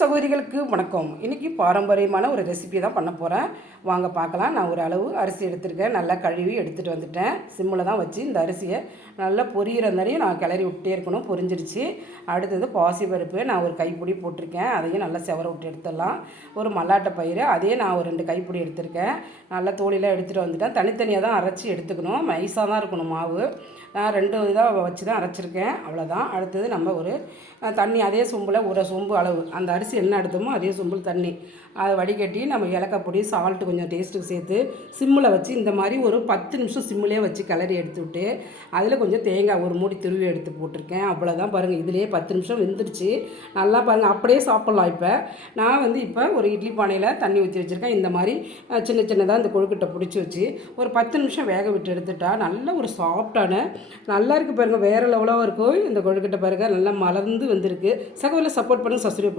சகோதரிகளுக்கு வணக்கம். இன்றைக்கி பாரம்பரியமான ஒரு ரெசிபி தான் பண்ண போகிறேன் வாங்க பார்க்கலாம். நான் ஒரு அளவு அரிசி எடுத்திருக்கேன். நல்லா கழுவி எடுத்துகிட்டு வந்துட்டேன். சிம்மில் தான் வச்சு இந்த அரிசியை நல்லா பொரியிற மாதிரியும் நான் கிளறி விட்டே இருக்கணும். பொரிஞ்சிருச்சு. அடுத்தது பாசி பருப்பு. நான் ஒரு கைப்பிடி போட்டிருக்கேன். அதையும் நல்லா செவர விட்டு எடுத்துடலாம். ஒரு மல்லாட்டை பயிறு. அதே நான் ஒரு ரெண்டு கைப்பிடி எடுத்திருக்கேன். நல்லா தோழிலாம் எடுத்துகிட்டு வந்துட்டேன். தனித்தனியாக தான் அரைச்சி எடுத்துக்கணும். மைஸாக தான் இருக்கணும் மாவு. நான் ரெண்டு இதாக வச்சு தான் அரைச்சிருக்கேன். அவ்வளோதான் அடுத்தது நம்ம ஒரு தண்ணி அதே சொம்பில் ஒரு சொம்பு அளவு. அந்த அரிசி என்ன எடுத்தோமோ அதே சொம்பில் தண்ணி. அதை வடிகட்டி நம்ம ஏலக்காய் பொடி சால்ட்டு கொஞ்சம் டேஸ்ட்டுக்கு சேர்த்து சிம்மில் வச்சு இந்த மாதிரி ஒரு பத்து நிமிஷம் சிம்மிலே வச்சு கிளறி எடுத்து விட்டு அதில் கொஞ்சம் தேங்காய் ஒரு மூடி துருவி எடுத்து போட்டிருக்கேன். அவ்வளோதான் பாருங்கள் இதுலேயே பத்து நிமிஷம் வெந்துருச்சு. நல்லா பாருங்கள் அப்படியே சாப்பிட்லாம் இப்போ. நான் வந்து இப்போ ஒரு இட்லி பானையில் தண்ணி ஊற்றி வச்சுருக்கேன். இந்த மாதிரி சின்ன சின்னதாக இந்த கொழுக்கட்டை பிடிச்சி வச்சு ஒரு பத்து நிமிஷம் வேக விட்டு எடுத்துட்டா நல்ல ஒரு சாஃப்டான நல்லா இருக்குது பாருங்கள் வேறு லெவலாக இருக்கும். இந்த கொழுக்கட்டை பாருங்கள் நல்லா மலர்ந்து வந்திருக்கு. சகோதரில் சப்போர்ட் பண்ணி சசுரி